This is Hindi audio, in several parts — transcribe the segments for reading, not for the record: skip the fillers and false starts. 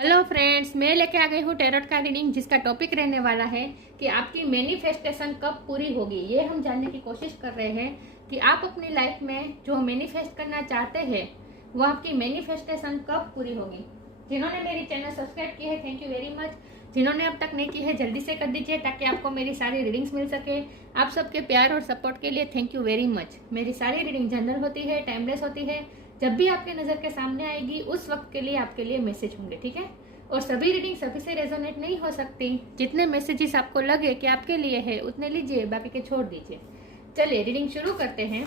हेलो फ्रेंड्स, मैं लेके आ गई हूँ टैरोट का रीडिंग जिसका टॉपिक रहने वाला है कि आपकी मैनिफेस्टेशन कब पूरी होगी। ये हम जानने की कोशिश कर रहे हैं कि आप अपनी लाइफ में जो मैनिफेस्ट करना चाहते हैं वो आपकी मैनिफेस्टेशन कब पूरी होगी। जिन्होंने मेरी चैनल सब्सक्राइब की है, थैंक यू वेरी मच। जिन्होंने अब तक नहीं की है, जल्दी से कर दीजिए ताकि आपको मेरी सारी रीडिंग्स मिल सके। आप सबके प्यार और सपोर्ट के लिए थैंक यू वेरी मच। मेरी सारी रीडिंग जनरल होती है, टाइमलेस होती है। जब भी आपके नज़र के सामने आएगी उस वक्त के लिए आपके लिए मैसेज होंगे, ठीक है। और सभी रीडिंग सभी से रेजोनेट नहीं हो सकती। जितने मैसेजेस आपको लगे कि आपके लिए है उतने लीजिए, बाकी के छोड़ दीजिए। चलिए रीडिंग शुरू करते हैं।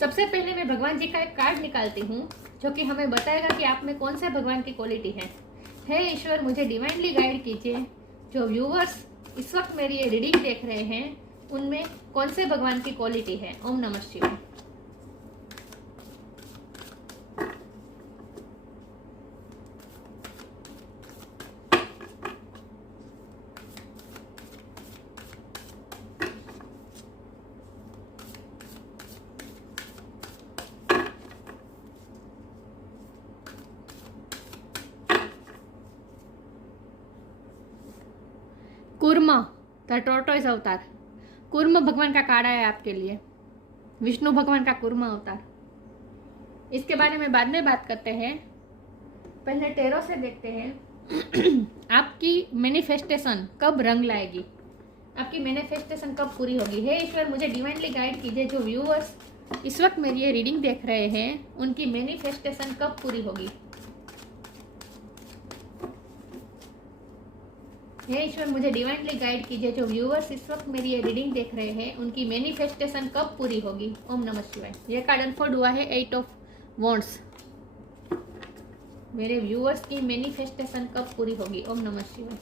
सबसे पहले मैं भगवान जी का एक कार्ड निकालती हूँ जो कि हमें बताएगा कि आप में कौन से भगवान की क्वालिटी है। हे ईश्वर, मुझे डिवाइनली गाइड कीजिए। जो व्यूवर्स इस वक्त मेरी ये रीडिंग देख रहे हैं उनमें कौन से भगवान की क्वालिटी है। ओम नमः शिवाय। कूर्म द टोर्टोइज अवतार। कूर्म भगवान का कार्ड है आपके लिए, विष्णु भगवान का कूर्म अवतार। इसके बारे में बाद में बात करते हैं, पहले टैरो से देखते हैं आपकी मैनिफेस्टेशन कब रंग लाएगी, आपकी मैनिफेस्टेशन कब पूरी होगी। हे ईश्वर, मुझे डिवाइनली गाइड कीजिए। जो व्यूअर्स इस वक्त मेरी ये रीडिंग देख रहे हैं उनकी मैनिफेस्टेशन कब पूरी होगी। हे ईश्वर, मुझे डिवाइनली गाइड कीजिए। जो व्यूअर्स इस वक्त मेरी ये रीडिंग देख रहे हैं उनकी मैनिफेस्टेशन कब पूरी होगी। ओम नमः शिवाय। ये कार्ड अनफोल्ड हुआ है 8 ऑफ वॉन्ड्स। मेरे व्यूअर्स की मैनिफेस्टेशन कब पूरी होगी। ओम नमः शिवाय।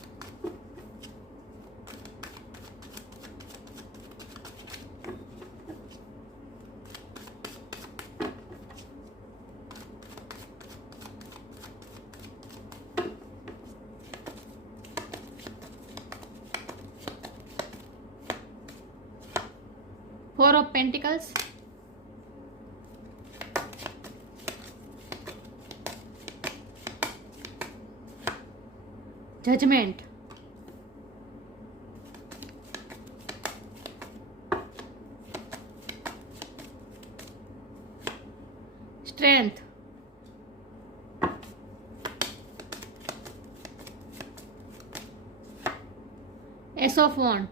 Four of pentacles, judgment, strength, ace of wand,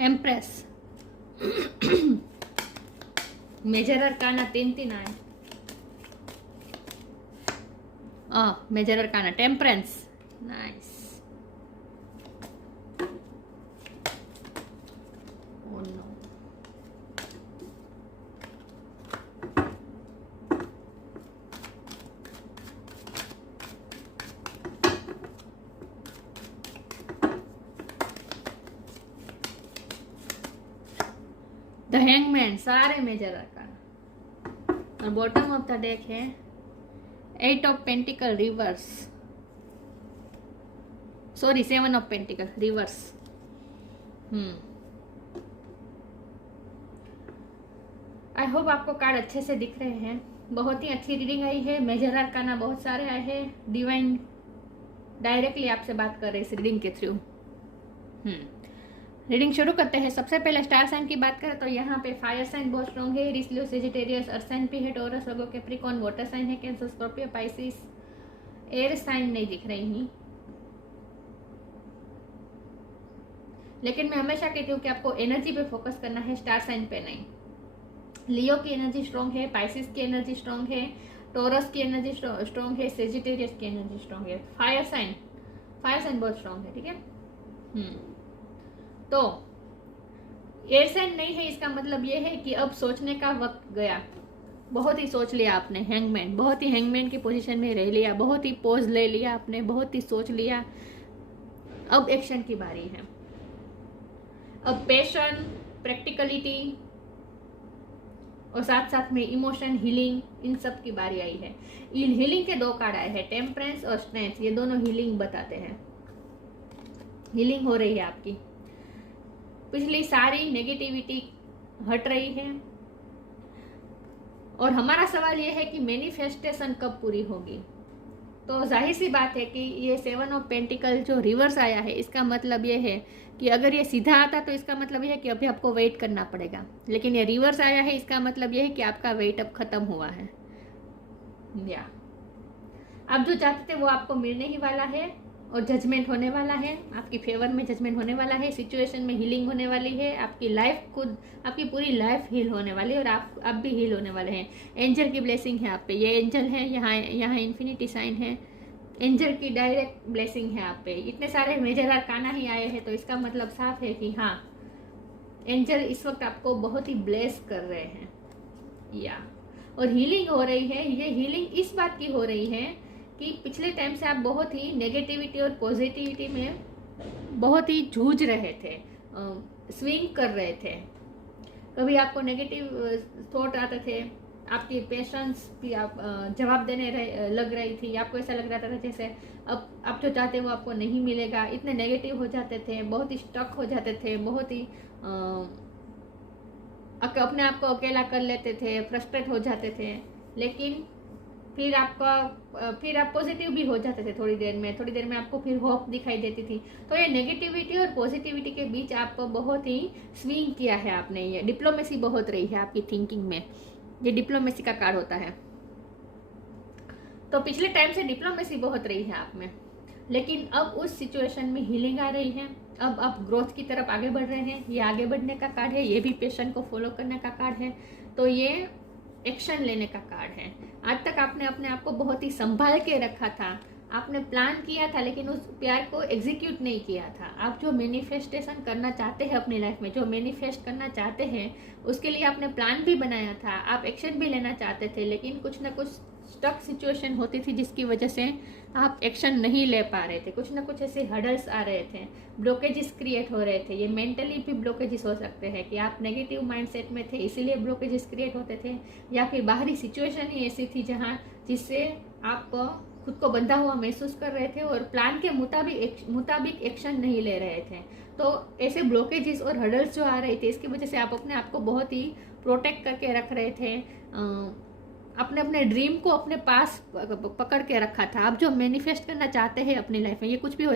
empress, major arcana 3 आए। Major arcana temperance, nice. Oh no, the hangman, सारे मेजर अरकाना। और बॉटम ऑफ द डेक है 8 of pentacle reverse, sorry 7 of pentacle reverse. I hope आपको कार्ड अच्छे से दिख रहे हैं। बहुत ही अच्छी रीडिंग आई है। मेजर अरकाना बहुत सारे आए हैं। डिवाइन डायरेक्टली आपसे बात कर रहे हैं इस रीडिंग के थ्रू। रीडिंग शुरू करते हैं। सबसे पहले स्टार साइन की बात करें तो यहाँ पे फायर साइन बहुत स्ट्रॉन्ग है। Aries, Leo, Sagittarius, earth sign भी है, Taurus, Virgo, Capricorn, water sign है, Cancer, Scorpio, Pisces. Air sign नहीं दिख रही हैं, लेकिन मैं हमेशा कहती हूँ कि आपको एनर्जी पे फोकस करना है, स्टार साइन पे नहीं। लियो की एनर्जी स्ट्रॉन्ग है, पाइसिस की एनर्जी स्ट्रॉन्ग है, टॉरस की एनर्जी स्ट्रॉन्ग है, सेजिटेरियस की एनर्जी स्ट्रॉन्ग है। फायर साइन बहुत स्ट्रॉन्ग है, ठीक है। तो एयर साइन नहीं है, इसका मतलब ये है कि अब सोचने का वक्त गया। बहुत ही सोच लिया आपने, हैंगमैन, बहुत ही हैंगमैन की पोजीशन में रह लिया, बहुत ही पोज ले लिया आपने, बहुत ही सोच लिया। अब एक्शन की बारी है। अब पैशन, प्रैक्टिकलिटी और साथ साथ में इमोशन, हीलिंग, इन सब की बारी आई है। इन हीलिंग के 2 कार्ड आए हैं, टेम्परेंस और स्ट्रेंथ। ये दोनों हीलिंग बताते हैं, हीलिंग हो रही है आपकी। पिछली सारी नेगेटिविटी हट रही है। और हमारा सवाल ये है कि मैनिफेस्टेशन कब पूरी होगी। तो जाहिर सी बात है कि ये 7 ऑफ पेंटिकल जो रिवर्स आया है, इसका मतलब ये है कि अगर ये सीधा आता तो इसका मतलब ये है कि अभी आपको वेट करना पड़ेगा, लेकिन ये रिवर्स आया है, इसका मतलब ये है कि आपका वेट अब खत्म हुआ है। या आप जो चाहते थे वो आपको मिलने ही वाला है, और जजमेंट होने वाला है, आपकी फेवर में जजमेंट होने वाला है, सिचुएशन में हीलिंग होने वाली है, आपकी लाइफ खुद, आपकी पूरी लाइफ हील होने वाली है, और आप भी हील होने वाले हैं। एंजल की ब्लेसिंग है आप पे, ये एंजल है, यहाँ इन्फिनिटी साइन है, एंजल की डायरेक्ट ब्लेसिंग है आप पे। इतने सारे मेजर आर्काना ही आए हैं, तो इसका मतलब साफ है कि हाँ, एंजल इस वक्त आपको बहुत ही ब्लेस कर रहे हैं। या और हीलिंग हो रही है, ये हीलिंग इस बात की हो रही है कि पिछले टाइम से आप बहुत ही नेगेटिविटी और पॉजिटिविटी में बहुत ही जूझ रहे थे, स्विंग कर रहे थे। कभी आपको नेगेटिव थॉट आते थे, आपकी पेशेंस भी आप जवाब देने लग रही थी, आपको ऐसा लग रहा था जैसे अब आप जो चाहते वो आपको नहीं मिलेगा। इतने नेगेटिव हो जाते थे, बहुत ही स्टक हो जाते थे, बहुत ही अपने आप को अकेला कर लेते थे, फ्रस्ट्रेट हो जाते थे। लेकिन फिर आप पॉजिटिव भी हो जाते थे थोड़ी देर में आपको फिर होप दिखाई देती थी। तो ये नेगेटिविटी और पॉजिटिविटी के बीच आप बहुत ही स्विंग किया है आपने। ये डिप्लोमेसी बहुत रही है आपकी थिंकिंग में, ये डिप्लोमेसी का कार्ड होता है। तो पिछले टाइम से डिप्लोमेसी बहुत रही है आप में, लेकिन अब उस सिचुएशन में हीलिंग आ रही है। अब आप ग्रोथ की तरफ आगे बढ़ रहे हैं। ये आगे बढ़ने का कार्ड है, ये भी पैशन को फॉलो करने का कार्ड है। तो ये एक्शन लेने का कार्ड है। आज तक आपने अपने आप को बहुत ही संभाल के रखा था, आपने प्लान किया था, लेकिन उस प्यार को एग्जीक्यूट नहीं किया था। आप जो मैनिफेस्टेशन करना चाहते हैं अपनी लाइफ में, जो मैनिफेस्ट करना चाहते हैं, उसके लिए आपने प्लान भी बनाया था, आप एक्शन भी लेना चाहते थे, लेकिन कुछ ना कुछ स्टक सिचुएशन होती थी जिसकी वजह से आप एक्शन नहीं ले पा रहे थे। कुछ ना कुछ ऐसे हर्डल्स आ रहे थे, ब्लॉकेजेस क्रिएट हो रहे थे। ये मेंटली भी ब्लॉकेजेस हो सकते हैं कि आप नेगेटिव माइंडसेट में थे, इसीलिए ब्लॉकेजेस क्रिएट होते थे, या फिर बाहरी सिचुएशन ही ऐसी थी जिससे आप खुद को बंधा हुआ महसूस कर रहे थे और प्लान के मुताबिक एक्शन नहीं ले रहे थे। तो ऐसे ब्लॉकेजेस और हर्डल्स जो आ रहे थे, इसकी वजह से आप अपने आप को बहुत ही प्रोटेक्ट करके रख रहे थे, अपने ड्रीम को अपने पास पकड़ के रखा था। आप जो मैनिफेस्ट करना चाहते हैं अपनी लाइफ में, ये कुछ भी हो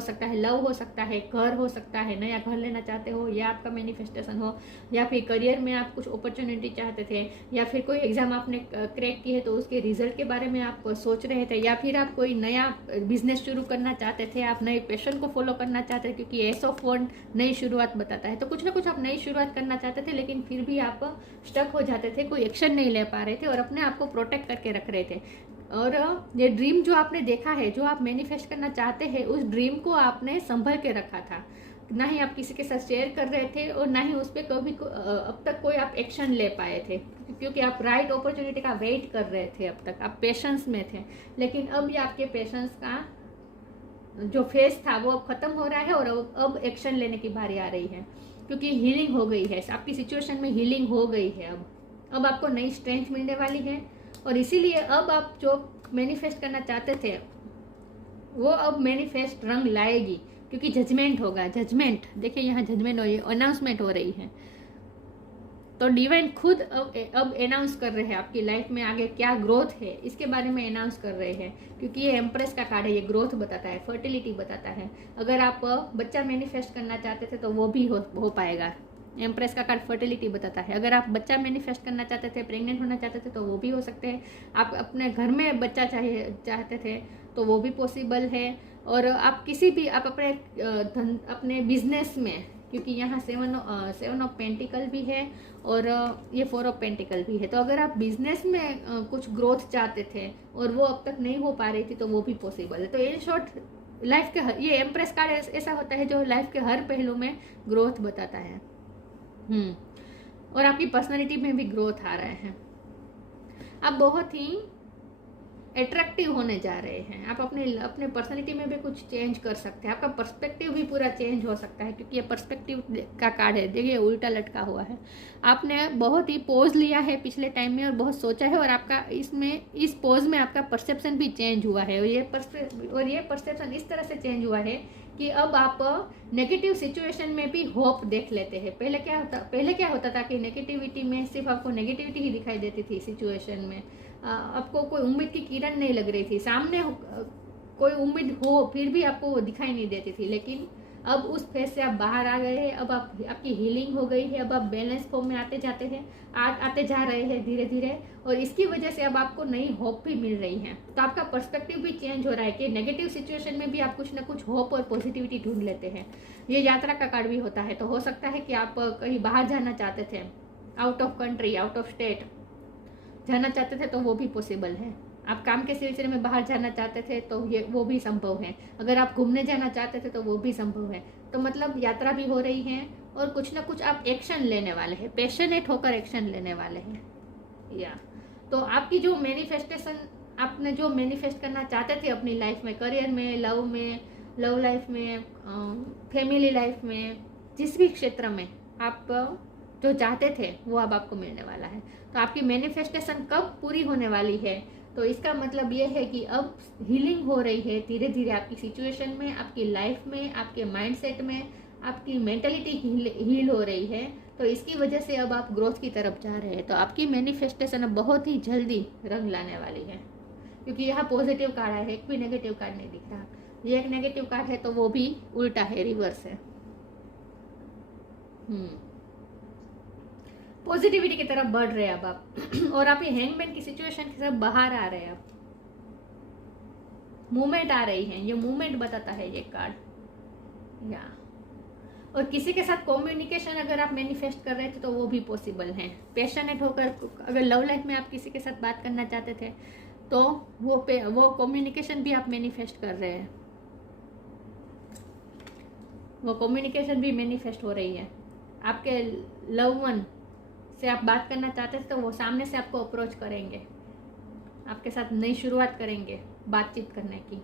सकता है, लव हो सकता है, घर हो सकता है, नया घर लेना चाहते हो, या आपका मैनिफेस्टेशन हो, या फिर करियर में आप कुछ अपॉर्चुनिटी चाहते थे, या फिर कोई एग्जाम आपने क्रैक की है तो उसके रिजल्ट के बारे में आप सोच रहे थे, या फिर आप कोई नया बिजनेस शुरू करना चाहते थे, आप नए पैशन को फॉलो करना चाहते थे, क्योंकि एस ऑफ वॉन्ड नई शुरुआत बताता है। तो कुछ ना कुछ आप नई शुरुआत करना चाहते थे, लेकिन फिर भी आप स्टक हो जाते थे, कोई एक्शन नहीं ले पा रहे थे और अपने आपको प्रोटेक्ट करके रख रहे थे। और ये ड्रीम जो आपने देखा है, जो आप मैनिफेस्ट करना चाहते हैं, उस ड्रीम को आपने संभल के रखा था। ना ही आप किसी के साथ शेयर कर रहे थे और ना ही उस पर कभी अब तक कोई आप एक्शन ले पाए थे, क्योंकि आप राइट अपॉर्चुनिटी का वेट कर रहे थे। अब तक आप पेशेंस में थे, लेकिन अब ये आपके पेशेंस का जो फेज था वो अब खत्म हो रहा है और अब एक्शन लेने की बारी आ रही है, क्योंकि हीलिंग हो गई है। आपकी सिचुएशन में हीलिंग हो गई है। अब आपको नई स्ट्रेंथ मिलने वाली है, और इसीलिए अब आप जो मैनिफेस्ट करना चाहते थे वो अब मैनिफेस्ट रंग लाएगी, क्योंकि जजमेंट होगा। जजमेंट देखिए, यहाँ जजमेंट हो रही है, अनाउंसमेंट हो रही है। तो डिवाइन खुद अब अनाउंस कर रहे हैं आपकी लाइफ में आगे क्या ग्रोथ है, इसके बारे में अनाउंस कर रहे हैं, क्योंकि ये एम्प्रेस का कार्ड है। ये ग्रोथ बताता है, फर्टिलिटी बताता है। अगर आप बच्चा मैनिफेस्ट करना चाहते थे तो वो भी हो पाएगा। एम्प्रेस का कार्ड फर्टिलिटी बताता है। अगर आप बच्चा मैनिफेस्ट करना चाहते थे, प्रेग्नेंट होना चाहते थे, तो वो भी हो सकते हैं। आप अपने घर में बच्चा चाहते थे तो वो भी पॉसिबल है। और आप आप अपने बिजनेस में, क्योंकि यहाँ 7 ऑफ पेंटिकल भी है और ये 4 ऑफ पेंटिकल भी है, तो अगर आप बिजनेस में कुछ ग्रोथ चाहते थे और वो अब तक नहीं हो पा रही थी, तो वो भी पॉसिबल है। तो इन शॉर्ट लाइफ के ये एम्प्रेस कार्ड ऐसा होता है जो लाइफ के हर पहलू में ग्रोथ बताता है। और आपकी पर्सनालिटी में भी ग्रोथ आ रहे हैं। आप बहुत ही अट्रैक्टिव होने जा रहे हैं। आप अपने पर्सनालिटी में भी कुछ चेंज कर सकते हैं। आपका पर्सपेक्टिव भी पूरा चेंज हो सकता है, क्योंकि ये पर्सपेक्टिव का कार्ड है। देखिए, उल्टा लटका हुआ है। आपने बहुत ही पॉज लिया है पिछले टाइम में और बहुत सोचा है, और आपका इस पॉज में आपका परसेप्शन भी चेंज हुआ है। और ये परसेप्शन इस तरह से चेंज हुआ है कि अब आप नेगेटिव सिचुएशन में भी होप देख लेते हैं। पहले क्या होता था कि नेगेटिविटी में सिर्फ आपको नेगेटिविटी ही दिखाई देती थी सिचुएशन में, आपको कोई उम्मीद की किरण नहीं लग रही थी, सामने कोई उम्मीद हो फिर भी आपको वो दिखाई नहीं देती थी। लेकिन अब उस फेज से आप बाहर आ गए हैं, अब आपकी हीलिंग हो गई है, अब आप बैलेंस फॉर्म में आते जा रहे हैं धीरे धीरे, और इसकी वजह से अब आपको नई होप भी मिल रही है। तो आपका पर्सपेक्टिव भी चेंज हो रहा है कि नेगेटिव सिचुएशन में भी आप कुछ ना कुछ होप और पॉजिटिविटी ढूंढ लेते हैं। ये यात्रा का कार्ड भी होता है, तो हो सकता है कि आप कहीं बाहर जाना चाहते थे, out of country, out of state जाना चाहते थे, तो वो भी पॉसिबल है। आप काम के सिलसिले में बाहर जाना चाहते थे तो वो भी संभव है। अगर आप घूमने जाना चाहते थे तो वो भी संभव है। तो मतलब यात्रा भी हो रही है और कुछ ना कुछ आप एक्शन लेने वाले हैं, पैशनेट होकर एक्शन लेने वाले हैं। तो आपकी जो मैनिफेस्टेशन, आपने जो मैनिफेस्ट करना चाहते थे अपनी लाइफ में, करियर में, लव लाइफ में, फैमिली लाइफ में, जिस भी क्षेत्र में आप जो चाहते थे वो अब आपको मिलने वाला है। तो आपकी मैनिफेस्टेशन कब पूरी होने वाली है? तो इसका मतलब ये है कि अब हीलिंग हो रही है धीरे धीरे आपकी सिचुएशन में, आपकी लाइफ में, आपके माइंडसेट में, आपकी मेंटलिटी हील हो रही है। तो इसकी वजह से अब आप ग्रोथ की तरफ जा रहे हैं। तो आपकी मैनिफेस्टेशन अब बहुत ही जल्दी रंग लाने वाली है, क्योंकि यहाँ पॉजिटिव कार्ड है, एक भी नेगेटिव कार्ड नहीं दिख रहा। ये एक नेगेटिव कार्ड है तो वो भी उल्टा है, रिवर्स है। पॉजिटिविटी की तरफ बढ़ रहे हैं अब आप और आप ये हैंगमैन की सिचुएशन की तरफ बाहर आ रहे हैं। अब मूवमेंट आ रही है, ये मूवमेंट बताता है ये कार्ड। और किसी के साथ कम्युनिकेशन अगर आप मैनिफेस्ट कर रहे थे तो वो भी पॉसिबल है। पैशनेट होकर अगर लव लाइफ में आप किसी के साथ बात करना चाहते थे तो वो कम्युनिकेशन भी आप मैनिफेस्ट कर रहे हैं, वो कम्युनिकेशन भी मैनिफेस्ट हो रही है। आपके लव वन से आप बात करना चाहते थे तो वो सामने से आपको अप्रोच करेंगे, आपके साथ नई शुरुआत करेंगे बातचीत करने की।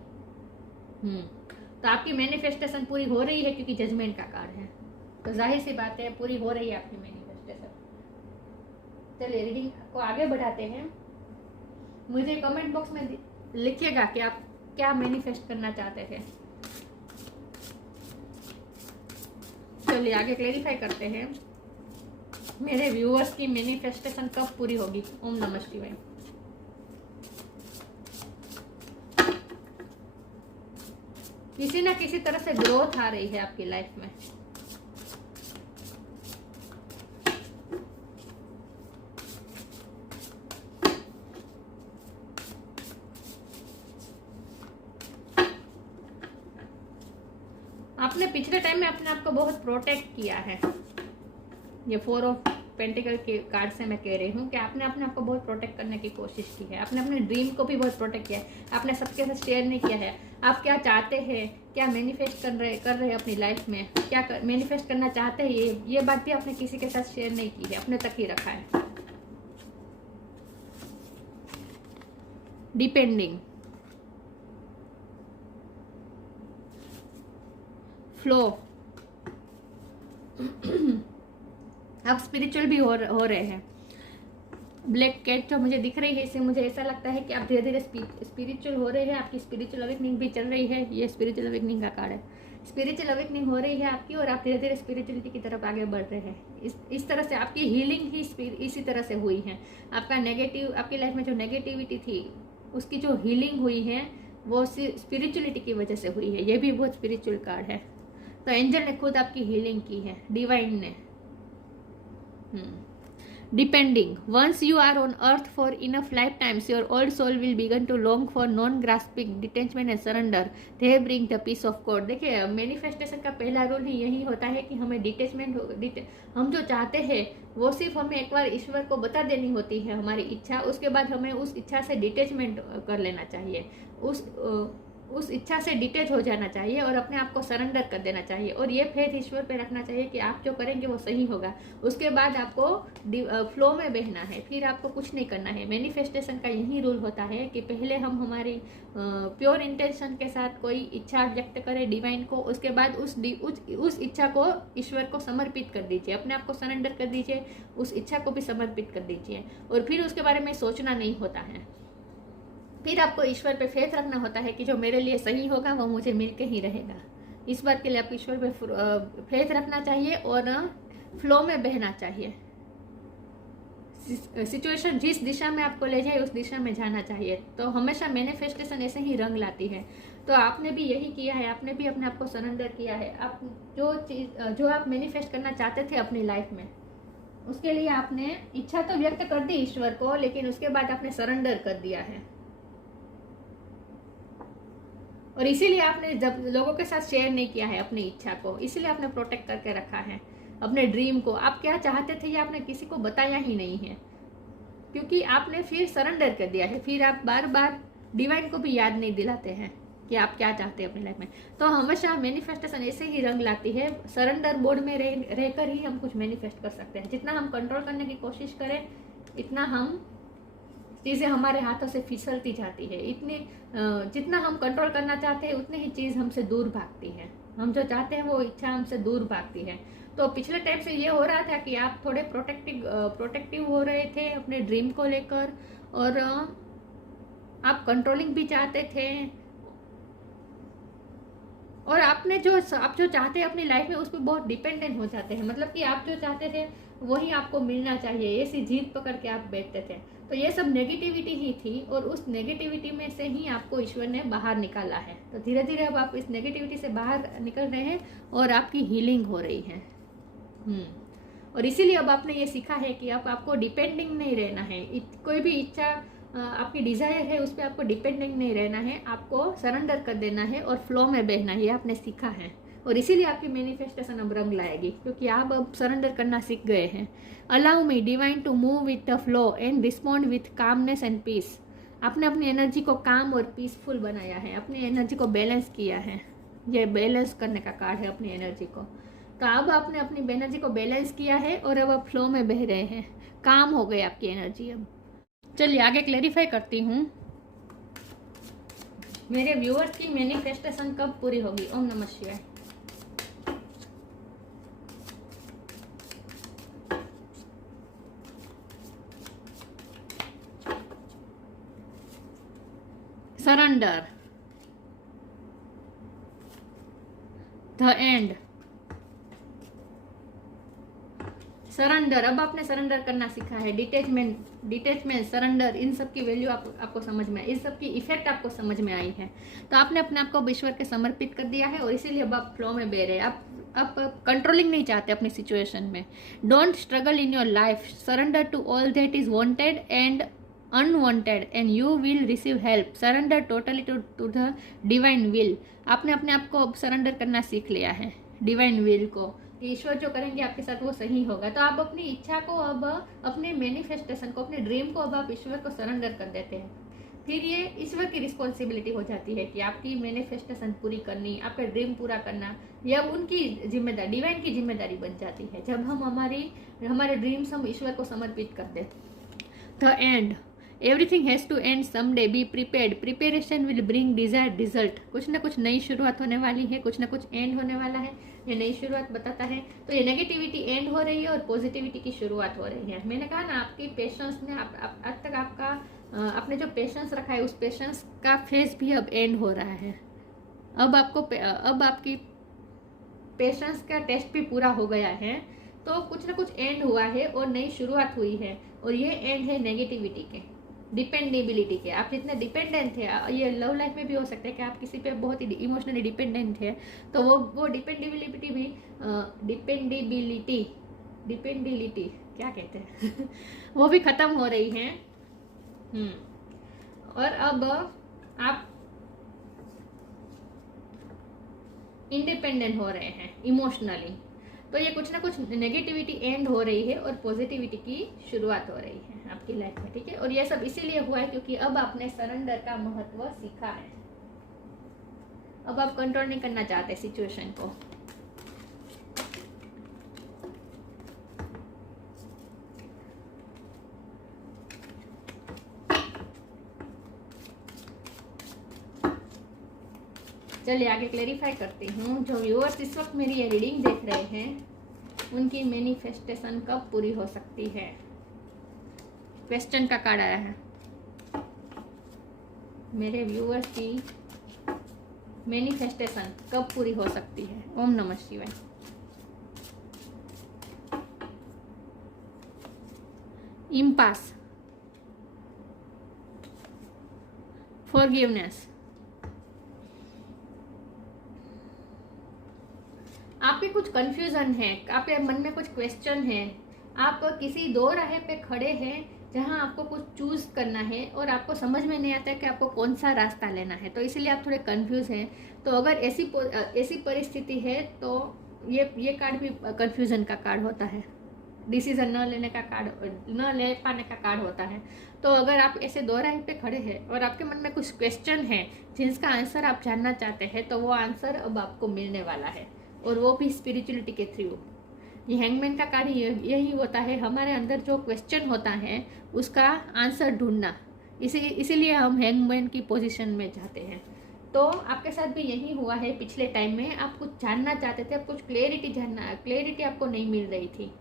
तो आपकी मैनिफेस्टेशन पूरी हो रही है क्योंकि जजमेंट का कार्ड है, तो जाहिर सी बात है पूरी हो रही है आपकी मैनिफेस्टेशन। चलिए रीडिंग को आगे बढ़ाते हैं। मुझे कमेंट बॉक्स में लिखिएगा कि आप क्या मैनिफेस्ट करना चाहते थे। चलिए आगे क्लेरिफाई करते हैं, मेरे व्यूअर्स की मैनिफेस्टेशन कब पूरी होगी। ओम नमः शिवाय। किसी ना किसी तरह से ग्रोथ आ रही है आपकी लाइफ में। आपने पिछले टाइम में अपने आप को बहुत प्रोटेक्ट किया है। ये 4 ऑफ पेंटिकल के कार्ड से मैं कह रही हूँ कि आपने अपने आप को बहुत प्रोटेक्ट करने की कोशिश की है। आपने अपने ड्रीम को भी बहुत प्रोटेक्ट किया है, आपने सबके साथ शेयर नहीं किया है। आप क्या चाहते हैं, क्या मैनिफेस्ट कर रहे हैं अपनी लाइफ में, क्या मैनिफेस्ट करना चाहते हैं, ये बात भी आपने किसी के साथ शेयर नहीं की है, अपने तक ही रखा है। डिपेंडिंग, फ्लो, आप स्पिरिचुअल भी हो रहे हैं। ब्लैक कैट जो मुझे दिख रही है, इससे मुझे ऐसा लगता है कि आप धीरे धीरे स्पिरिचुअल हो रहे हैं, आपकी स्पिरिचुअल अवेकनिंग भी चल रही है। ये स्पिरिचुअल अवेकनिंग का कार्ड है। स्पिरिचुअल अवेकनिंग हो रही है आपकी और आप धीरे धीरे स्पिरिचुअलिटी की तरफ आगे बढ़ रहे हैं। इस तरह से आपकी हीलिंग ही इसी तरह से हुई है। आपकी लाइफ में जो नेगेटिविटी थी उसकी जो हीलिंग हुई है वो स्पिरिचुअलिटी की वजह से हुई है। ये भी बहुत स्पिरिचुअल कार्ड है। तो एंजल ने खुद आपकी हीलिंग की है, डिवाइन ने। Depending, once you are on earth for enough lifetimes, your old soul will begin to long for non-grasping, detachment and surrender. They bring the peace of God. देखिए मैनिफेस्टेशन का पहला रूल ही यही होता है कि हमें हम जो चाहते हैं वो सिर्फ हमें एक बार ईश्वर को बता देनी होती है हमारी इच्छा, उसके बाद हमें उस इच्छा से डिटेचमेंट कर लेना चाहिए, उस इच्छा से डिटेच हो जाना चाहिए और अपने आप को सरेंडर कर देना चाहिए और ये फेथ ईश्वर पे रखना चाहिए कि आप जो करेंगे वो सही होगा। उसके बाद आपको फ्लो में बहना है, फिर आपको कुछ नहीं करना है। मैनिफेस्टेशन का यही रूल होता है कि पहले हम हमारी प्योर इंटेंशन के साथ कोई इच्छा व्यक्त करें डिवाइन को, उसके बाद उस इच्छा को ईश्वर को समर्पित कर दीजिए, अपने आप को सरेंडर कर दीजिए, उस इच्छा को भी समर्पित कर दीजिए और फिर उसके बारे में सोचना नहीं होता है। फिर आपको ईश्वर पे फेथ रखना होता है कि जो मेरे लिए सही होगा वो मुझे मिल के ही रहेगा। इस बात के लिए आपको ईश्वर पे फेथ रखना चाहिए और फ्लो में बहना चाहिए। सिचुएशन जिस दिशा में आपको ले जाए उस दिशा में जाना चाहिए। तो हमेशा मैनिफेस्टेशन ऐसे ही रंग लाती है। तो आपने भी यही किया है, आपने भी अपने आप को सरेंडर किया है। आप जो आप मैनिफेस्ट करना चाहते थे अपनी लाइफ में, उसके लिए आपने इच्छा तो व्यक्त कर दी ईश्वर को, लेकिन उसके बाद आपने सरेंडर कर दिया है। और इसीलिए आपने जब लोगों के साथ शेयर नहीं किया है अपनी इच्छा को, इसीलिए आपने प्रोटेक्ट करके रखा है अपने ड्रीम को। आप क्या चाहते थे ये आपने किसी को बताया ही नहीं है, क्योंकि आपने फिर सरेंडर कर दिया है। फिर आप बार बार डिवाइन को भी याद नहीं दिलाते हैं कि आप क्या चाहते हैं अपनी लाइफ में। तो हमेशा मैनिफेस्टेशन ऐसे ही रंग लाती है। सरेंडर मोड में रहकर ही हम कुछ मैनिफेस्ट कर सकते हैं। जितना हम कंट्रोल करने की कोशिश करें, इतना हम चीज़ें हमारे हाथों से फिसलती जाती है। जितना हम कंट्रोल करना चाहते हैं उतनी ही चीज़ हमसे दूर भागती है। हम जो चाहते हैं वो इच्छा हमसे दूर भागती है। तो पिछले टाइम से ये हो रहा था कि आप थोड़े प्रोटेक्टिव हो रहे थे अपने ड्रीम को लेकर, और आप कंट्रोलिंग भी चाहते थे, और आप जो चाहते हैं अपनी लाइफ में उस पर बहुत डिपेंडेंट हो जाते हैं। मतलब कि आप जो चाहते थे वही आपको मिलना चाहिए, ऐसी जीत पकड़ के आप बैठते थे। तो ये सब नेगेटिविटी ही थी, और उस नेगेटिविटी में से ही आपको ईश्वर ने बाहर निकाला है। तो धीरे धीरे अब आप इस नेगेटिविटी से बाहर निकल रहे हैं और आपकी हीलिंग हो रही है। और इसीलिए अब आपने ये सीखा है कि अब आपको डिपेंडिंग नहीं रहना है। कोई भी इच्छा आपकी डिजायर है उस पर आपको डिपेंडिंग नहीं रहना है, आपको सरेंडर कर देना है और फ्लो में बहना है। ये आपने सीखा है, और इसीलिए आपकी मैनिफेस्टेशन अब रंग लाएगी, क्योंकि आप अब सरेंडर करना सीख गए हैं। Allow me divine to move with the flow and respond with calmness and peace. आपने अपनी एनर्जी को काम और पीसफुल बनाया है, अपनी एनर्जी को बैलेंस किया है। ये बैलेंस करने का कार्ड है अपनी एनर्जी को। तो अब आपने अपनी एनर्जी को बैलेंस किया है और अब आप फ्लो में बह रहे हैं, काम हो गई आपकी एनर्जी। अब चलिए आगे क्लैरिफाई करती हूँ, मेरे व्यूअर्स की मैनिफेस्टेशन कब पूरी होगी। ओम नमः शिवाय। Surrender, the end, surrender. अब आपने सरेंडर करना सीखा है। डिटेचमेंट, सरेंडर, इन सब की वैल्यू आपको समझ में आई, इन सब की इफेक्ट आपको समझ में आई है। तो आपने अपने आप को ईश्वर के समर्पित कर दिया है, और इसीलिए अब आप फ्लो में बह रहे हैं। आप कंट्रोलिंग नहीं चाहते अपनी सिचुएशन में। Don't struggle in your life, surrender to all that is wanted and unwanted and you will receive help. Surrender totally to the divine will. आपने अपने आप को अब सरेंडर करना सीख लिया है डिवाइन विल को। ईश्वर जो करेंगे आपके साथ वो सही होगा। तो आप अपनी इच्छा को, अब अपने मैनिफेस्टेशन को, अपने ड्रीम को अब आप ईश्वर को सरेंडर कर देते हैं। फिर ये ईश्वर की रिस्पॉन्सिबिलिटी हो जाती है कि आपकी मैनिफेस्टेशन पूरी करनी, आपका ड्रीम पूरा करना, ये अब उनकी जिम्मेदारी, डिवाइन की जिम्मेदारी बन जाती है जब हम हमारे ड्रीम्स हम ईश्वर को समर्पित कर दें। The end, everything has to end someday, be prepared, preparation will bring desired result. कुछ ना कुछ नई शुरुआत होने वाली है, कुछ ना कुछ एंड होने वाला है, ये नई शुरुआत बताता है। तो ये नेगेटिविटी एंड हो रही है और पॉजिटिविटी की शुरुआत हो रही है। मैंने कहा ना, आपकी पेशेंस ने आज तक आपने जो पेशेंस रखा है उस पेशेंस का फेज भी अब एंड हो रहा है। अब आपकी पेशेंस का टेस्ट भी पूरा हो गया है। तो कुछ ना कुछ एंड हुआ है और नई शुरुआत हुई है, और ये एंड है नेगेटिविटी के, डिपेंडेबिलिटी के। आप जितने डिपेंडेंट थे, ये लव लाइफ में भी हो सकता है कि आप किसी पे बहुत ही इमोशनली डिपेंडेंट थे, तो वो डिपेंडेबिलिटी भी डिपेंडिलिटी क्या कहते हैं वो भी खत्म हो रही है। और अब आप इंडिपेंडेंट हो रहे हैं इमोशनली। तो ये कुछ ना कुछ नेगेटिविटी एंड हो रही है और पॉजिटिविटी की शुरुआत हो रही है आपकी लाइफ में, ठीक है। और ये सब इसीलिए हुआ है क्योंकि अब आपने सरेंडर का महत्व सीखा है। अब आप कंट्रोल नहीं करना चाहते सिचुएशन को। चलिए आगे क्लेरिफाई करती हूँ। जो व्यूअर्स इस वक्त मेरी ये रीडिंग देख रहे हैं, उनकी मैनिफेस्टेशन कब पूरी हो सकती है। क्वेश्चन का कार्ड आया है। मेरे व्यूअर्स की मैनिफेस्टेशन कब पूरी हो सकती है? ओम नमः शिवाय। Impasse, forgiveness. आपके कुछ कंफ्यूजन है, आपके मन में कुछ क्वेश्चन है, आप किसी दो राह पे खड़े हैं जहां आपको कुछ चूज करना है और आपको समझ में नहीं आता है कि आपको कौन सा रास्ता लेना है, तो इसीलिए आप थोड़े कंफ्यूज हैं। तो अगर ऐसी परिस्थिति है तो ये कार्ड भी कंफ्यूजन का कार्ड होता है, डिसीजन न लेने का कार्ड, न ले पाने का कार्ड होता है। तो अगर आप ऐसे दो राह पे खड़े हैं और आपके मन में कुछ क्वेश्चन है जिसका आंसर आप जानना चाहते हैं, तो वो आंसर अब आपको मिलने वाला है, और वो भी स्पिरिचुअलिटी के थ्रू। ये हैंगमैन का कार्य यही होता है, हमारे अंदर जो क्वेश्चन होता है उसका आंसर ढूंढना। इसीलिए हम हैंगमैन की पोजीशन में जाते हैं। तो आपके साथ भी यही हुआ है। पिछले टाइम में आप कुछ जानना चाहते थे, कुछ क्लैरिटी आपको नहीं मिल रही थी।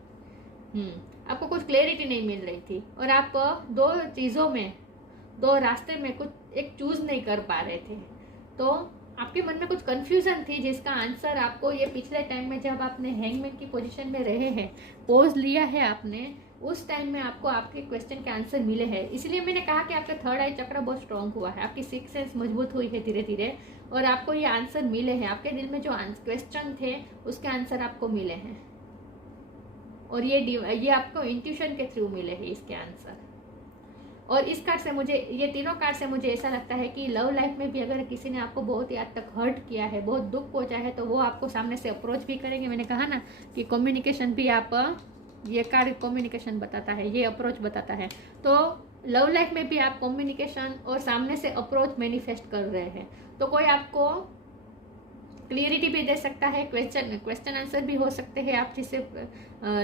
आपको कुछ क्लैरिटी नहीं मिल रही थी और आप दो चीज़ों में, दो रास्ते में कुछ एक चूज नहीं कर पा रहे थे। तो आपके मन में कुछ कंफ्यूजन थी जिसका आंसर आपको ये पिछले टाइम में, जब आपने हैंगमैन की पोजीशन में रहे हैं, पोज लिया है आपने, उस टाइम में आपको आपके क्वेश्चन के आंसर मिले हैं। इसलिए मैंने कहा कि आपका थर्ड आई चक्र बहुत स्ट्रांग हुआ है, आपकी सिक्स सेंस मजबूत हुई है धीरे धीरे, और आपको ये आंसर मिले हैं। आपके दिल में जो क्वेश्चन थे उसके आंसर आपको मिले हैं, और ये आपको इंट्यूशन के थ्रू मिले हैं इसके आंसर। और इस कार्ड से मुझे, ये तीनों कार्ड से मुझे ऐसा लगता है कि लव लाइफ में भी अगर किसी ने आपको बहुत याद तक हर्ट किया है, बहुत दुख पहुंचा है, तो वो आपको सामने से अप्रोच भी करेंगे। मैंने कहा ना कि कम्युनिकेशन भी आप, ये कार्ड कम्युनिकेशन बताता है, ये अप्रोच बताता है। तो लव लाइफ में भी आप कम्युनिकेशन और सामने से अप्रोच मैनिफेस्ट कर रहे हैं। तो कोई आपको क्लियरिटी भी दे सकता है, क्वेश्चन आंसर भी हो सकते हैं। आप जिससे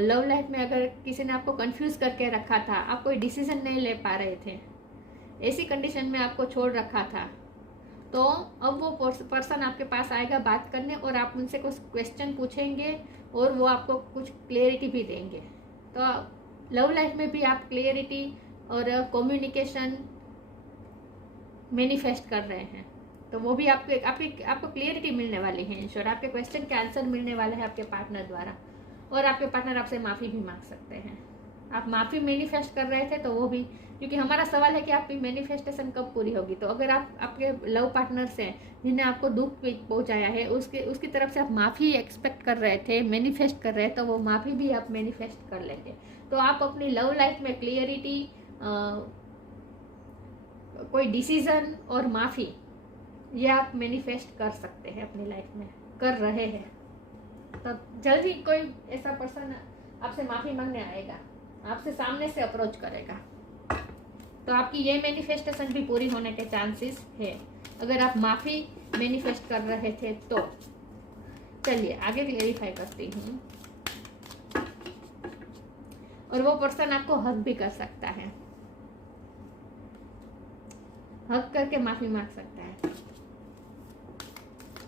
लव लाइफ में अगर किसी ने आपको कंफ्यूज करके रखा था, आप कोई डिसीजन नहीं ले पा रहे थे, ऐसी कंडीशन में आपको छोड़ रखा था, तो अब वो पर्सन आपके पास आएगा बात करने, और आप उनसे कुछ क्वेश्चन पूछेंगे और वो आपको कुछ क्लियरिटी भी देंगे। तो लव लाइफ में भी आप क्लियरिटी और कम्युनिकेशन मैनिफेस्ट कर रहे हैं, तो वो भी आपको क्लियरिटी मिलने वाली है। इंश्योर आपके क्वेश्चन के आंसर मिलने वाले हैं आपके पार्टनर द्वारा, और आपके पार्टनर आपसे माफ़ी भी मांग सकते हैं। आप माफ़ी मैनिफेस्ट कर रहे थे तो वो भी, क्योंकि हमारा सवाल है कि आपकी मैनिफेस्टेशन कब पूरी होगी। तो अगर आप आपके लव पार्टनर से, जिन्हें आपको दुख पहुंचाया है, उसकी तरफ से आप माफ़ी एक्सपेक्ट कर रहे थे, मैनिफेस्ट कर रहे थे, तो वो माफ़ी भी आप मैनिफेस्ट कर लेंगे। तो आप अपनी लव लाइफ में क्लियरिटी, कोई डिसीजन और माफ़ी, ये आप मैनिफेस्ट कर सकते हैं अपनी लाइफ में, कर रहे हैं। तो जल्दी कोई ऐसा पर्सन आपसे माफ़ी मांगने आएगा, आपसे सामने से अप्रोच करेगा, तो आपकी ये मैनिफेस्टेशन भी पूरी होने के चांसेस है, अगर आप माफ़ी मैनिफेस्ट कर रहे थे तो। चलिए आगे क्लेरिफाई करती हूँ। और वो पर्सन आपको हक भी कर सकता है, हक करके माफ़ी मांग सकता है।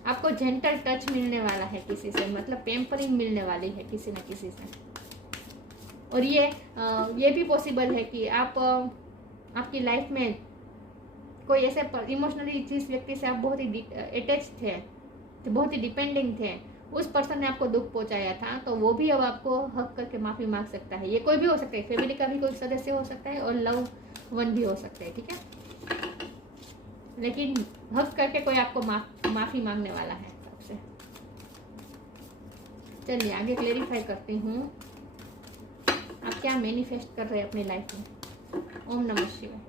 आपको जेंटल टच मिलने वाला है किसी से, मतलब पेम्परिंग मिलने वाली है किसी न किसी से। और ये भी पॉसिबल है कि आपकी लाइफ में कोई ऐसे इमोशनली जिस व्यक्ति से आप बहुत ही अटैच थे, बहुत ही डिपेंडिंग थे, उस पर्सन ने आपको दुख पहुंचाया था, तो वो भी अब आपको हक करके माफ़ी मांग सकता है। ये कोई भी हो सकता है, फैमिली का भी कोई सदस्य हो सकता है और लव वन भी हो सकते हैं, ठीक है। लेकिन हक करके कोई आपको माफ़ी मांगने वाला है सबसे। चलिए आगे क्लेरिफाई करती हूँ, आप क्या मैनिफेस्ट कर रहे हैं अपनी लाइफ में। ओम नमः शिवाय।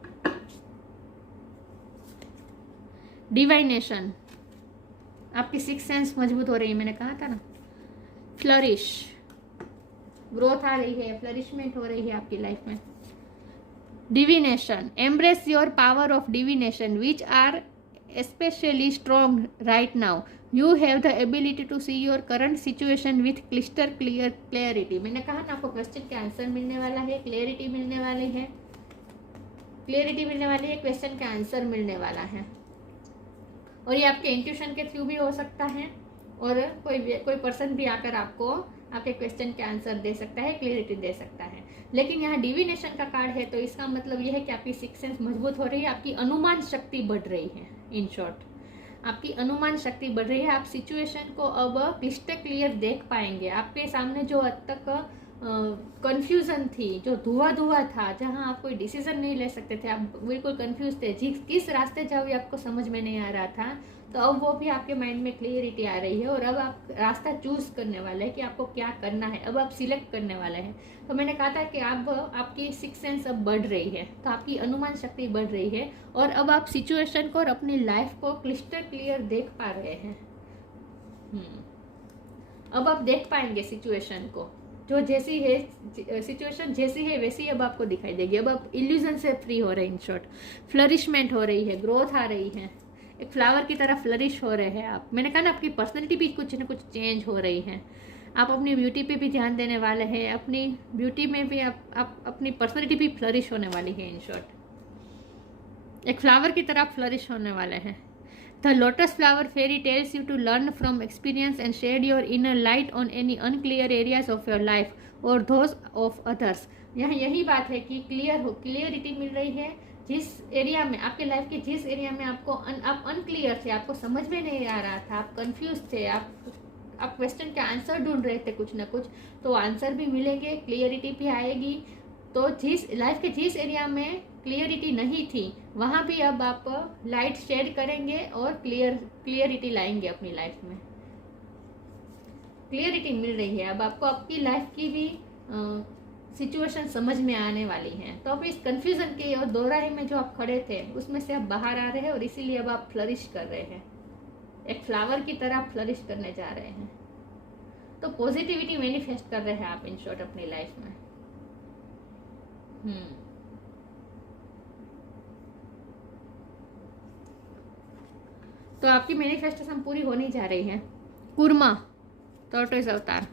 डिवाइनेशन, आपकी सिक्स सेंस मजबूत हो रही है, मैंने कहा था ना। फ्लरिश, ग्रोथ आ रही है, फ्लरिशमेंट हो रही है आपकी लाइफ में। Divination, embrace your power of divination which are especially strong right now. You have the ability to see your current situation with crystal clear clarity. मैंने कहा ना आपको क्वेश्चन के आंसर मिलने वाला है, क्लियरिटी मिलने वाली है, क्वेश्चन के आंसर मिलने वाला है। और ये आपके इंट्यूशन के थ्रू भी हो सकता है, और कोई पर्सन भी आकर आपको आपके क्वेश्चन के आंसर दे सकता है, क्लियरिटी दे सकता है। लेकिन यहाँ डिविनेशन का कार्ड है, तो इसका मतलब यह है कि आपकी सिक्स सेंस मजबूत हो रही है, आपकी अनुमान शक्ति बढ़ रही है। इन शॉर्ट आपकी अनुमान शक्ति बढ़ रही है। आप सिचुएशन को अब क्लिस्टर क्लियर देख पाएंगे। आपके सामने जो अब तक कंफ्यूजन थी, जो धुआं था, जहां आप कोई डिसीजन नहीं ले सकते थे, आप बिल्कुल कंफ्यूज थे, किस रास्ते जाओ ये आपको समझ में नहीं आ रहा था, तो अब वो भी आपके माइंड में क्लियरिटी आ रही है और अब आप रास्ता चूज करने वाले हैं कि आपको क्या करना है। अब आप सिलेक्ट करने वाले हैं। तो मैंने कहा था कि आपकी सिक्स सेंस अब बढ़ रही है, तो आपकी अनुमान शक्ति बढ़ रही है और अब आप सिचुएशन को और अपनी लाइफ को क्लिस्टर क्लियर देख पा रहे हैं। अब आप देख पाएंगे सिचुएशन को, जो जैसी है सिचुएशन जैसी है वैसी अब आपको दिखाई देगी। अब आप इल्यूजन से फ्री हो रहे हैं। इन शॉर्ट फ्लरिशमेंट हो रही है, ग्रोथ आ रही है, एक फ्लावर की तरह फ्लरिश हो रहे हैं आप। मैंने कहा ना, आपकी पर्सनैलिटी भी कुछ ना कुछ चेंज हो रही है। आप अपनी ब्यूटी पे भी ध्यान देने वाले हैं, अपनी ब्यूटी में भी आप अपनी पर्सनैलिटी भी फ्लरिश होने वाली है। इन शॉर्ट एक फ्लावर की तरह फ्लरिश होने वाले हैं। The lotus flower fairy tells you to learn from experience and shed your inner light on any unclear areas of your life or those of others। यहाँ यही बात है कि क्लियरिटी मिल रही है। जिस एरिया में आपके लाइफ के जिस एरिया में आप अनक्लियर थे, आपको समझ में नहीं आ रहा था, आप कंफ्यूज थे, आप क्वेश्चन के आंसर ढूंढ रहे थे कुछ ना कुछ, तो आंसर भी मिलेंगे, क्लियरिटी भी आएगी। तो लाइफ के जिस एरिया में क्लियरिटी नहीं थी, वहां भी अब आप लाइट शेड करेंगे और क्लियरिटी लाएंगे अपनी लाइफ में। क्लियरिटी मिल रही है। अब आपको आपकी लाइफ की भी सिचुएशन समझ में आने वाली है। तो अब इस कंफ्यूजन के और दोराहे में जो आप खड़े थे उसमें से आप बाहर आ रहे हैं और इसीलिए अब आप फ्लरिश कर रहे हैं, एक फ्लावर की तरह फ्लरिश करने जा रहे हैं। तो पॉजिटिविटी मैनिफेस्ट कर रहे हैं आप इन शॉर्ट अपनी लाइफ में। तो आपकी मैनिफेस्टेशन पूरी होने जा रही है। कुर्मा टॉर्टोइज अवतार,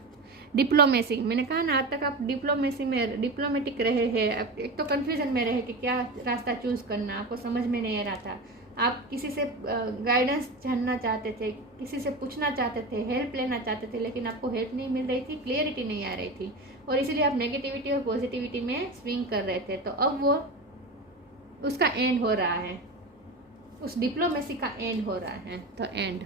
डिप्लोमेसी। मैंने कहा ना, आज तक आप डिप्लोमेसी में डिप्लोमेटिक रहे हैं। एक तो कंफ्यूजन में रहे कि क्या रास्ता चूज करना, आपको समझ में नहीं आ रहा था। आप किसी से गाइडेंस जानना चाहते थे, किसी से पूछना चाहते थे, हेल्प लेना चाहते थे, लेकिन आपको हेल्प नहीं मिल रही थी, क्लियरिटी नहीं आ रही थी और इसीलिए आप नेगेटिविटी और पॉजिटिविटी में स्विंग कर रहे थे। तो अब वो उसका एंड हो रहा है, उस डिप्लोमेसी का एंड हो रहा है। तो and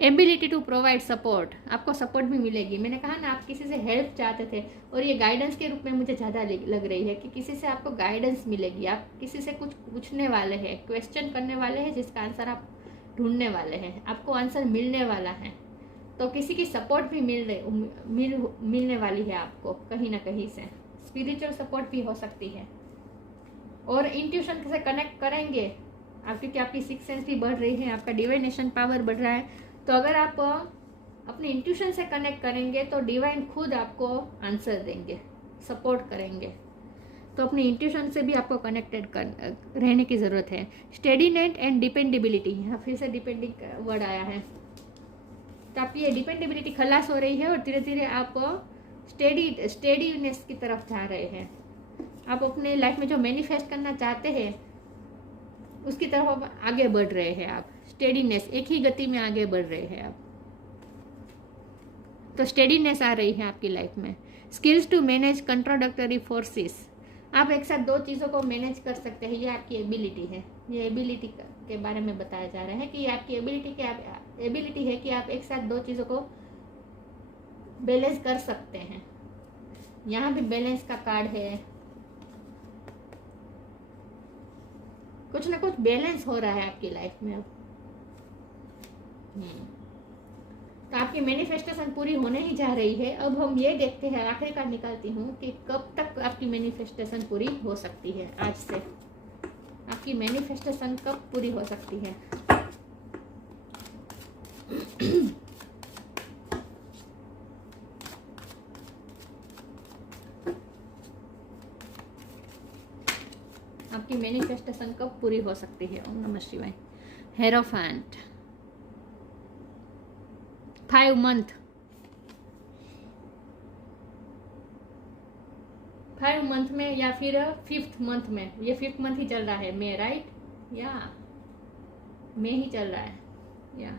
ability to provide support, आपको सपोर्ट भी मिलेगी। मैंने कहा ना, आप किसी से हेल्प चाहते थे और ये गाइडेंस के रूप में मुझे ज़्यादा लग रही है कि किसी से आपको गाइडेंस मिलेगी। आप किसी से कुछ पूछने वाले हैं, क्वेश्चन करने वाले हैं, जिसका आंसर आप ढूंढने वाले हैं, आपको आंसर मिलने वाला है। तो किसी की सपोर्ट भी मिलने वाली है आपको कहीं ना कहीं से। स्पिरिचुअल सपोर्ट भी हो सकती है और इंट्यूशन से कनेक्ट करेंगे आप, क्योंकि आपकी सिक्स सेंस भी बढ़ रही है, आपका डिवाइनेशन पावर बढ़ रहा है। तो अगर आप अपने इंट्यूशन से कनेक्ट करेंगे तो डिवाइन खुद आपको आंसर देंगे, सपोर्ट करेंगे। तो अपने इंट्यूशन से भी आपको कनेक्टेड रहने की ज़रूरत है। स्टेडीनेस एंड डिपेंडेबिलिटी, यहाँ फिर से डिपेंडिंग वर्ड आया है। तो आपकी ये डिपेंडेबिलिटी खलास हो रही है और धीरे धीरे आप स्टेडीनेस की तरफ जा रहे हैं। आप अपने लाइफ में जो मैनिफेस्ट करना चाहते हैं उसकी तरफ आप आगे बढ़ रहे हैं। आप स्टेडीनेस, एक ही गति में आगे बढ़ रहे हैं आप। तो स्टेडीनेस आ रही है आपकी लाइफ में। स्किल्स टू मैनेज कंट्राडक्टरी फोर्सेस, आप एक साथ दो चीज़ों को मैनेज कर सकते हैं, ये आपकी एबिलिटी है। ये एबिलिटी के बारे में बताया जा रहा है कि ये आपकी एबिलिटी है कि आप एक साथ दो चीज़ों को बैलेंस कर सकते हैं। यहाँ भी बैलेंस का कार्ड है, कुछ ना कुछ बैलेंस हो रहा है आपकी लाइफ में अब। तो आपकी मैनिफेस्टेशन पूरी होने ही जा रही है। अब हम ये देखते हैं, आखिरी कार्ड निकालती हूँ कि कब तक आपकी मैनिफेस्टेशन पूरी हो सकती है। आज से आपकी मैनिफेस्टेशन कब पूरी हो सकती है। आपकी मैनिफेस्टेशन कब पूरी हो सकती है। ओम नमः शिवाय। हेरोफेंट 5 मंथ, 5 मंथ में या फिर 5th मंथ में। ये 5th मंथ ही चल रहा है, मे, राइट? या मे ही चल रहा है या।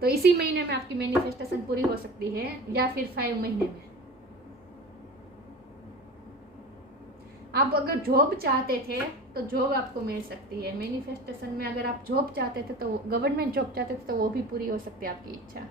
तो इसी महीने में आपकी मैनिफेस्टेशन पूरी हो सकती है या फिर 5 महीने में। आप अगर जॉब चाहते थे तो जॉब आपको मिल सकती है। मैनिफेस्टेशन में अगर आप जॉब चाहते थे तो गवर्नमेंट जॉब चाहते थे तो वो भी पूरी हो सकती है आपकी इच्छा।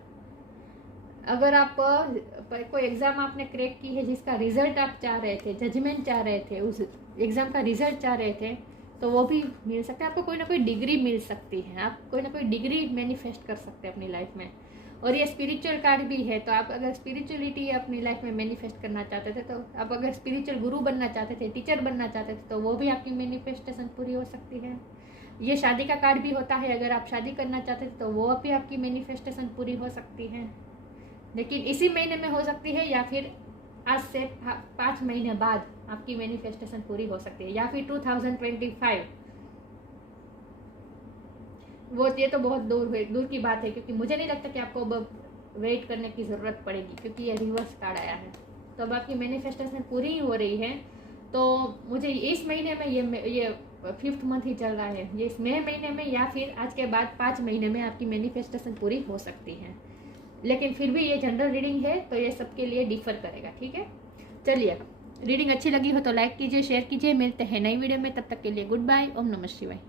अगर आप कोई एग्ज़ाम आपने क्रैक की है जिसका रिजल्ट आप चाह रहे थे, जजमेंट चाह रहे थे, उस एग्ज़ाम का रिजल्ट चाह रहे थे, तो वो भी मिल सकता है। आपको कोई ना कोई डिग्री मिल सकती है, आप कोई ना कोई डिग्री मैनिफेस्ट कर सकते हैं अपनी लाइफ में। और ये स्पिरिचुअल कार्ड भी है, तो आप अगर स्पिरिचुअलिटी अपनी लाइफ में मैनिफेस्ट करना चाहते थे, तो आप अगर स्पिरिचुअल गुरु बनना चाहते थे, टीचर बनना चाहते थे, तो वो भी आपकी मैनिफेस्टेशन पूरी हो सकती है। ये शादी का कार्ड भी होता है, अगर आप शादी करना चाहते थे तो वो भी आपकी मैनिफेस्टेशन पूरी हो सकती है। लेकिन इसी महीने में हो सकती है या फिर आज से 5 महीने बाद आपकी मैनिफेस्टेशन पूरी हो सकती है, या फिर 2025। वो ये तो बहुत दूर की बात है, क्योंकि मुझे नहीं लगता कि आपको अब वेट करने की ज़रूरत पड़ेगी, क्योंकि ये रिवर्स कार्ड आया है। तो अब आपकी मैनिफेस्टेशन पूरी ही हो रही है। तो मुझे इस महीने में ये 5th मंथ ही चल रहा है, ये इस महीने में या फिर आज के बाद 5 महीने में आपकी मैनिफेस्टेशन पूरी हो सकती है। लेकिन फिर भी ये जनरल रीडिंग है, तो ये सबके लिए डिफर करेगा, ठीक है। चलिए, रीडिंग अच्छी लगी हो तो लाइक कीजिए, शेयर कीजिए। मिलते हैं नई वीडियो में, तब तक के लिए गुड बाय। ओम नमः शिवाय।